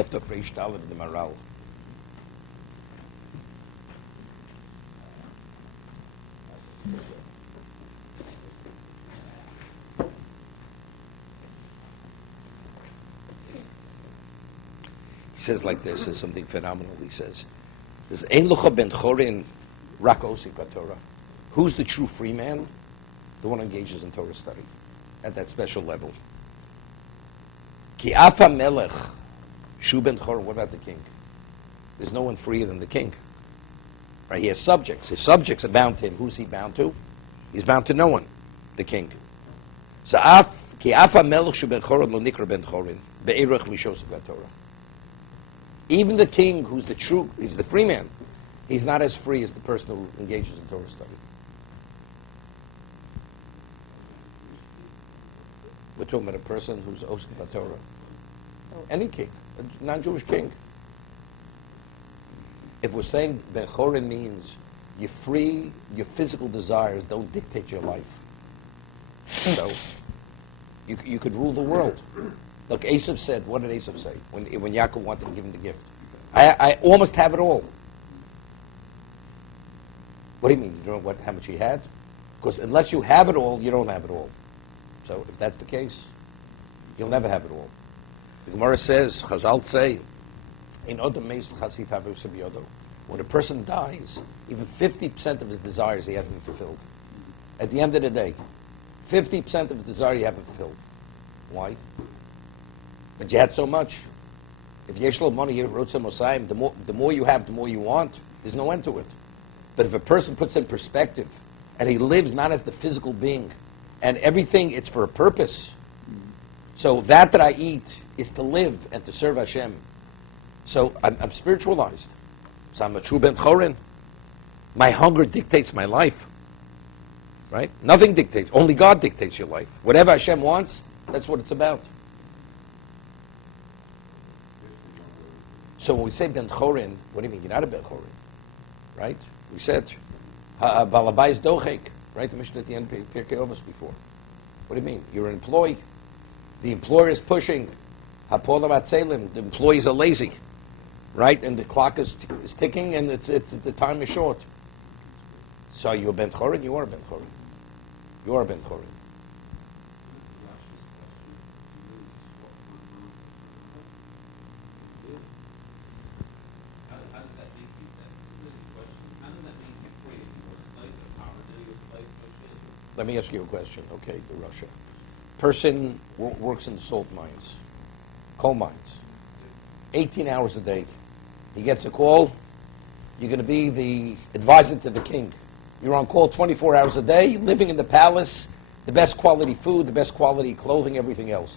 left off Reish Dalet in the Maharal. He says like this, is something phenomenal. He says, "There's ein lucha ben chorin rak osik Torah." Who's the true free man? The one who engages in Torah study at that special level. Ki afa melech shu ben chorin. What about the king? There's no one freer than the king. Right? He has subjects. His subjects are bound to him. Who's he bound to? He's bound to no one. The king. So ki afa melech shu ben chorin lo nikra ben chorin be'erech mishosik Torah. Even the king, who's the true, he's the free man, he's not as free as the person who engages in Torah study. We're talking about a person who's osik Torah. Any king, a non-Jewish king. If we're saying Ben Chorin means you're free, your physical desires don't dictate your life. So, you could rule the world. Look, Esav said, what did Esav say when Yaakov wanted to give him the gift? I almost have it all. What do you mean? You don't know how much he had? Because unless you have it all, you don't have it all. So if that's the case, you'll never have it all. The Gemara says, Chazal say, when a person dies, even 50% of his desires he hasn't fulfilled. At the end of the day, 50% of his desire you haven't fulfilled. Why? But you had so much. If yesh lo money, you wrote some Mosayim, the more you have, the more you want. There's no end to it. But if a person puts in perspective, and he lives not as the physical being, and everything, it's for a purpose. So that I eat is to live and to serve Hashem. So I'm spiritualized. So I'm a true Ben Chorin. My hunger dictates my life. Right? Nothing dictates. Only God dictates your life. Whatever Hashem wants, that's what it's about. So when we say Ben Chorin, what do you mean? You're not a Ben Chorin. Right? We said, Balabayis Dochek. Right? The Mishnah at the end of Pirkei Avot before. What do you mean? You're an employee. The employer is pushing. The employees are lazy. Right? And the clock is ticking and the time is short. So are you a Ben Chorin? You are a Ben Chorin. You are a Ben Chorin. Let me ask you a question. Okay, to Russia. Person works in the salt mines, coal mines, 18 hours a day. He gets a call. You're going to be the advisor to the king. You're on call 24 hours a day, living in the palace, the best quality food, the best quality clothing, everything else.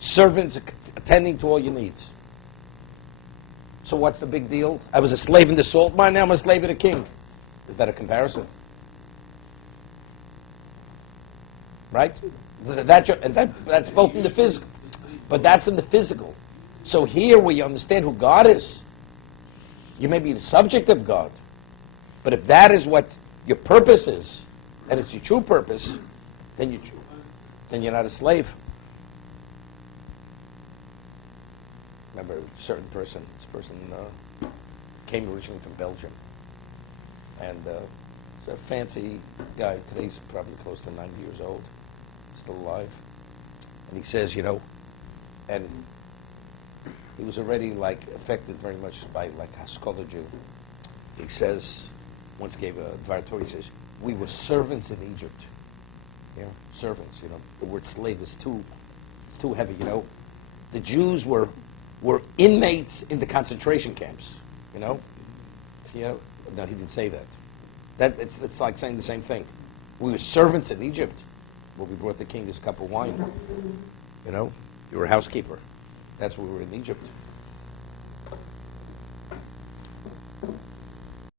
Servants attending to all your needs. So what's the big deal? I was a slave in the salt mine, now I'm a slave of the king. Is that a comparison? Right? That's both in the physical. But that's in the physical. So here where you understand who God is, you may be the subject of God. But if that is what your purpose is, and it's your true purpose, then you're not a slave. Remember, a certain person, this person came originally from Belgium. And he's a fancy guy. Today's probably close to 90 years old. Still alive. And he says, and he was already affected very much by Haskalah Jew. He says, once gave a Dvar Torah, he says, we were servants in Egypt. Servants, the word slave is it's too heavy, The Jews were inmates in the concentration camps, No, he didn't say that. It's like saying the same thing. We were servants in Egypt. Well, we brought the king his cup of wine. You were a housekeeper. That's where we were in Egypt.